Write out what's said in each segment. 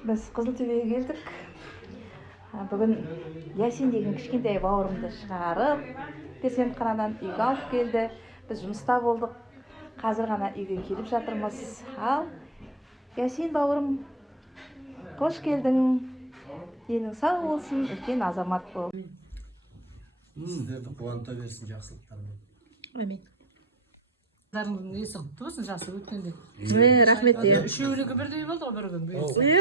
Біз Қызылтөбеге келдік. Бүгін Ясин деген кішкентай бауырымды шығарып, перзентханадан үйге алып келді. Біз жұмыста болдық. Қазір ғана үйге келіп жатырмыз. Ал Ясин бауырым, қош келдің. Денің сау болсын, үлкен азамат бол. Сіздерді қуанта берсін жақсылықтармен. Амин. Дарыңыздың есі құтты болсын, жақсы өткенде. Рахмет. Үшеулігі бірдей болды ғой бір күн.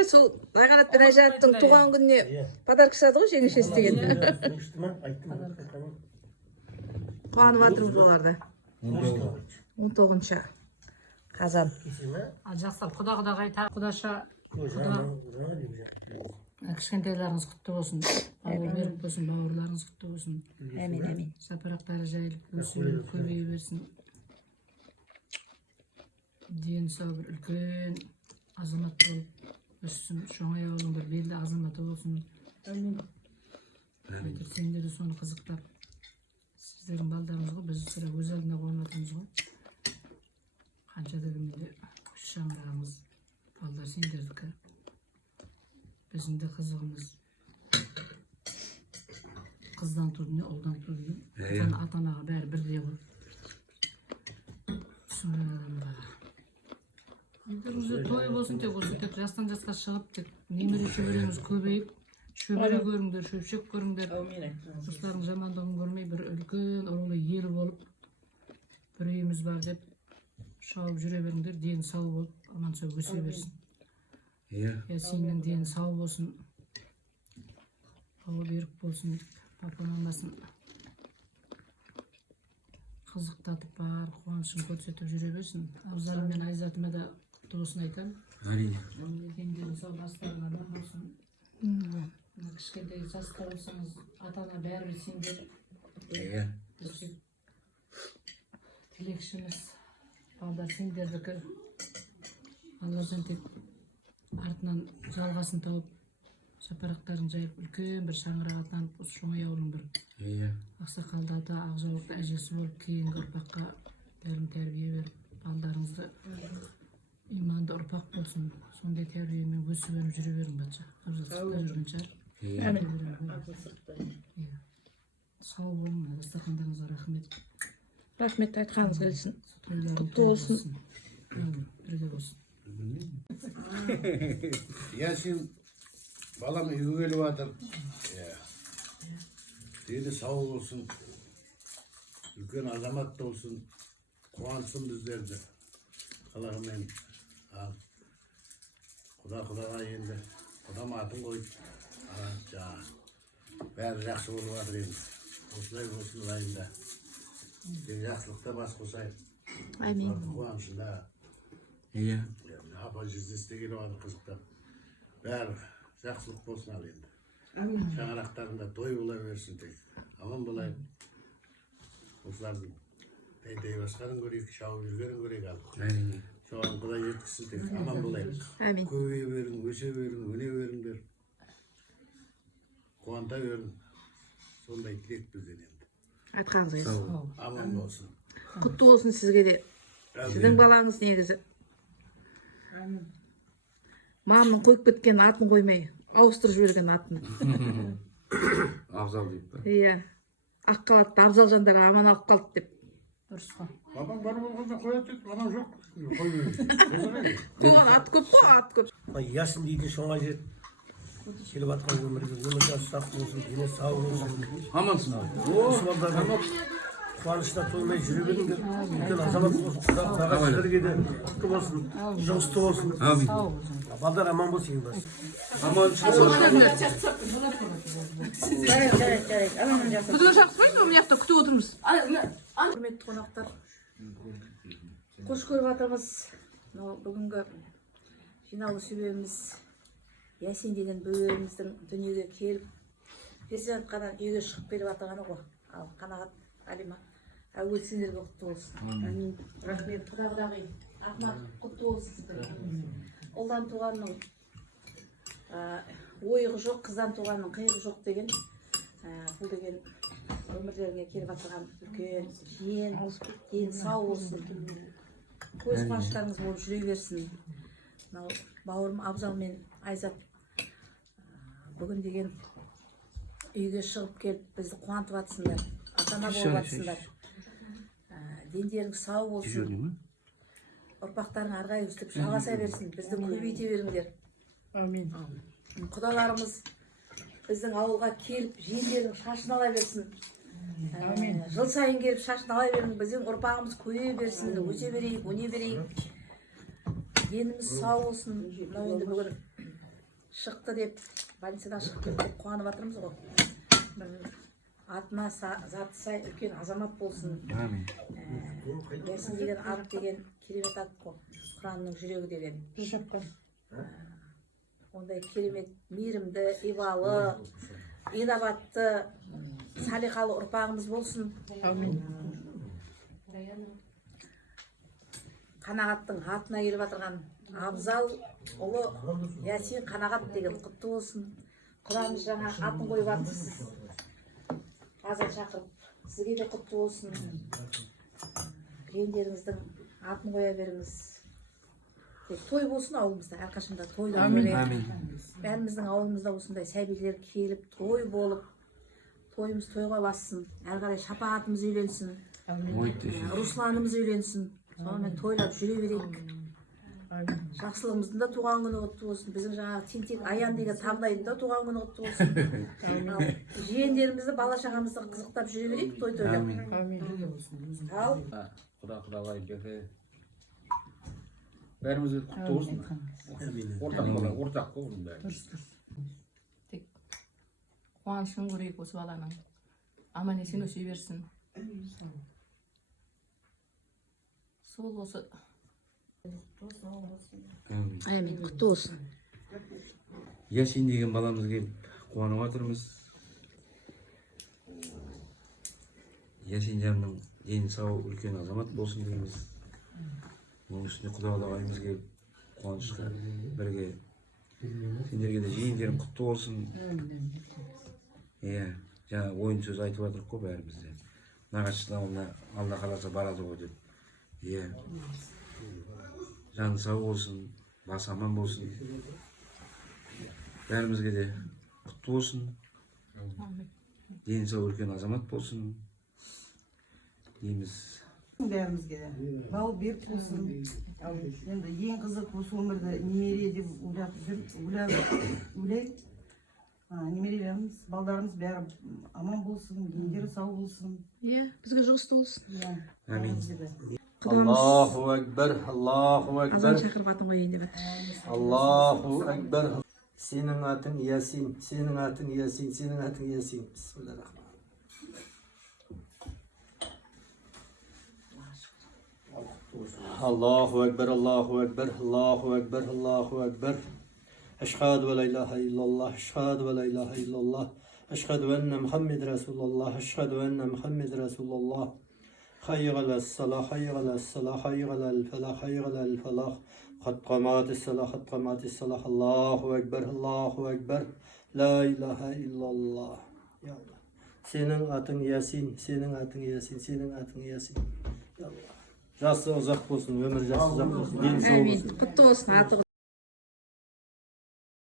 Сол Айғанат пен Айжанаттың туған күніне подарка жасады ғой, жеңешесі деген. Қуанып жатырмыз оларды. 19 қазан. Жақсы, құда-құдағай, құдаша, кішкентайларыңыз құтты болсын. Бауыр берік болсын, бауырларыңыз құтты болсын. Әмин, әмин. Сапарақтары жайылып, өсіп, көбейе берсін. Дені сау бір үлкен азамат болып өссін. Шоңай ауылың бір белді азаматы болсын. Сендер де соны қызықтап. Сіздердің балдарыңыз ғой, біз sıra өз алдына қуанатымыз ғой. Қанша дегенде күш шаңырағымыз, балдар сендердікі. Біздің де қызығымыз. Қыздан туды не, ұлдан туды не. Ата-анаға бәрі бірдей ғой. Түсінген адамдар. Өздеріңізде той болсын тек осы, тек жастан жасқа шығып, тек немере шөбереңіз көбейіп, шөбере көріңдер, шөпшек көріңдер. Жұрттардың жамандығын көрмей, бір үлкен ұлы ел болып, бір үйіміз бар деп шауып жүре беріңдер, дені сау болып, аман сау өсе берсін. Ясиннің дені сау болсын, бауы берік болсын, папа мамасын қызықтатып бар, қуанышын көрсетіп жүре берсін. Абзалым мен Айзатыма да досын айтам. Дендері сау, бастарына да болсын. Кішкентай жаста болсаңыз, ата-ана бәрі сендер. Тілекшіміз, балдар сендердікі. Алладан тек артынан жалғасын тауып, сапарақтарын жайып, үлкен бір шаңырақ атанып, осы Шоңай ауылың бір ақсақалды ата, ақжаулықты әжесі болып, кейінгі ұрпаққа бәрін тәрбие беріп, балдарыңызды иманды ұрпақ болсын, сондай тәрбиемен өсіп өніп жүре берің батша. Абзалсызда жүрген шығар. Сау болың, дастархандарыңызға рахмет. Рахмет, айтқаныңыз келсін. Құтты болсын. Бірге болсын. Ясин балам үйге келіп жатыр. Дені сау болсын, үлкен азамат болсын, қуансын біздерді. Қалағымен құда-құдаға енді құдам атын қойып, бәрі жақсы болып жатыр енді. Осылай болсын райында. Жақсылықта бас қосайық. Амин. Қуанышында. Апа жүздесте келіп жатыр қызықтап. Бәрі жақсылық болсын ал енді. Шаңырақтарында той бола берсін тек. Аман болайық. Осылардың тәй басқарын көрейік, шауып жүргенін көрейік ал. Соған Құдай жеткізсін тек. Аман болайық. Амин. Көбейе берің, өсе берің, өне беріңдер. Қуанта берің. Сондай тілек бізден енді. Айтқаныңыз келсін. Аман болсын. Құтты болсын сізге де. Сіздің балаңыз негізі. Мамның қойып кеткен атын қоймай, ауыстырып жіберген атын. Абзал deyip mi? Иә. Ақ қалатты абзал жандарға аман алып қалды деп. Дұрыс қой. Бабам бар болғанда қояды деді, анау жоқ. Қоймайды. Туған ат көп қой, ат көп. Ясин дейді шоңай жет. Келіп атқан өмірге өмірге сақ болсын, дене сау болсын. Amansın abi. Осы балдардың қуанышта тоймай жүре беріңдер. Үлкен азамат болсын, құда-құдаға сіздерге де құтты болсын, жұмысты болсын. Балдар аман болсын ең басы. Aman Күтуге шақырмайды ма? Мына жақта күтіп отырмыз. Құрметті қонақтар, қош көріп жатырмыз. Бүгінгі жиналу себебіміз Ясин деген бөбегіміздің дүниеге келіп, перзентханадан үйге шығып келіп жатырғаны ғой. Ал Қанағат, Алима, әуел сендерге құтты болсын. Рахмет, құда-құдағи. Ахмат, құтты болсын сіздерге. Ұлдан туғанның ойығы жоқ, қыздан туғанның қиығы жоқ деген. Бұл деген өмірлерге келіп жатырған үлкен жиен, дені сау болсын. Көз қуаныштарыңыз болып жүре берсін. Бауырым Абзал мен Айзат бүгін деген үйге шығып келіп бізді қуантып жатсыңдар, ата-ана болып жатсыңдар. Дендерің сау болсын, ұрпақтарың әрі өстіп жалғаса берсін, бізді көбейте беріңдер. Амин. Құдаларымыз біздің ауылға келіп жиендердің шашын ала берсін. Жыл сайын келіп шашын ала берің, біздің ұрпағымыз көбейе берсін, өсе берейік, өне берейік. Деніміз сау болсын. Мынау енді бүгін шықты деп, больницадан шығып келіп қуанып жатырмыз ғой. Атына заты сай үлкен азамат болсын. Ясин деген ат деген керемет ат қой. Құранның жүрегі деген. Ондай керемет, мейірімді, ибалы, инабатты, салиқалы ұрпағымыз болсын. Қанағаттың атына келіп жатырған Абзал ұлы Ясин Қанағат деген құтты болсын. Құрамыз жаңа атын қойып жатырсыз. Қазір шақырып, сізге де құтты болсын. Жиендеріңіздің атын қоя беріңіз. Той болсын ауылымызда, әрқашанда тойда көрейік. Бәріміздің ауылымызда осындай сәбилер келіп, той болып, тойымыз тойға бассын. Әрі қарай шапағатымыз үйленсін, Русланымыз үйленсін. Сонымен тойлап жүре берейік. Жақсылығымыздың да туған күні құтты болсын. Біздің жаңағы Тентек Аян деген Тағдайдың да туған күні құтты болсын. Жиендерімізді, бала-шағамызды қызықтап жүре берейік, той тойлап. Ал Құда-құдалай бере. Бәрімізге құтты болсын. Ортақ болсын бәрі. Тек қуанышын көрейік осы баланың. Аман есен өсе берсін. Сол осы. Амин, құтты болсын. Ясин деген баламыз келіп қуанып жатырмыз. Ясин жанның дені сау үлкен азамат болсын дейміз. Оның үстіне құда-құдағайымыз келіп қуанышқа бірге. Сендерге де жиендерің құтты болсын. Жаңа ойын сөз айтып жатырық қой бәрімізде. Нағашысына Алла қаласа барады ғой деп. Жаны сау болсын, басы аман болсын. Бәрімізге де құтты болсын. Дені сау үлкен азамат болсын дейміз. Бәрімізге де бау берік болсын. Енді ең қызық осы өмірді немере деп ойлаймын. Немерелеріміз, балдарымыз бәрі аман болсын, дендері сау болсын. Бізге жұғысты болсын. Амин. Аллаху Акбар, Аллаху Азан Акбар, шақырып атын қойайын деп жатыр. Аллаху Акбар. Senin atın Yasin, senin atın Yasin, senin atın Yasin. Bismillahirrahmanirrahim. Allahu Ekber, Allahu Ekber, Allahu Ekber, Allahu Ekber. Eşhedü ve la ilahe illallah, eşhedü ve la ilahe illallah. Eşhedü enne Muhammed Resulullah, eşhedü enne Muhammed Resulullah. Hayy alel salah, hayy alel salah, hayy alel felah, hayy alel felah. Kad kamatis salah, kad kamatis salah. Allahu Ekber, Allahu Ekber. La ilahe illallah. Ya Allah. Senin atın Yasin, senin atın Yasin, senin atın Yasin. Ya Allah. Жасы ұзақ болсын, өмір жасы ұзақ болсын, дені сау болсын. Құтты болсын, аты